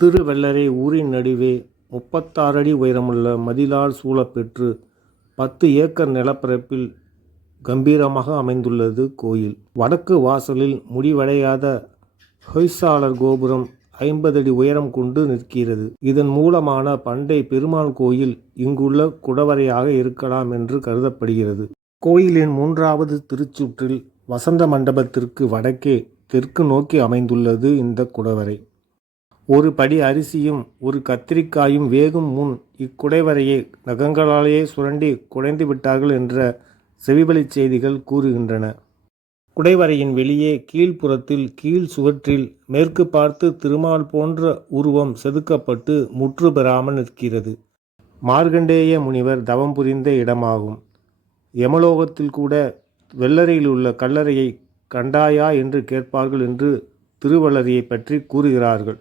திருவெள்ளரை ஊரின் நடுவே 36 அடி உயரமுள்ள மதிலால் சூழப்பெற்று 10 ஏக்கர் நிலப்பரப்பில் கம்பீரமாக அமைந்துள்ளது கோயில். வடக்கு வாசலில் முடிவடையாத ஹொய்சாளர் கோபுரம் 50 அடி உயரம் கொண்டு நிற்கிறது. இதன் மூலமான பண்டை பெருமாள் கோயில் இங்குள்ள குடவரையாக இருக்கலாம் என்று கருதப்படுகிறது. கோயிலின் 3வது திருச்சுற்றில் வசந்த மண்டபத்திற்கு வடக்கே தெற்கு நோக்கி அமைந்துள்ளது இந்த குடவரை. ஒரு படி அரிசியும் ஒரு கத்திரிக்காயும் வேகும் முன் இக்குடைவரையை நகங்களாலேயே சுரண்டி குடைந்து விட்டார்கள் என்ற செவிவழிச் செய்திகள் கூறுகின்றன. குடைவரையின் வெளியே கீழ்ப்புறத்தில் கீழ் சுவற்றில் மேற்கு பார்த்து திருமால் போன்ற உருவம் செதுக்கப்பட்டு முற்று பெறாமல் நிற்கிறது. மார்க்கண்டேய முனிவர் தவம் புரிந்த இடமாகும். யமலோகத்தில் கூட வெள்ளரையில் உள்ள கல்லறையை கண்டாயா என்று கேட்பார்கள் என்று திருவள்ளரையை பற்றி கூறுகிறார்கள்.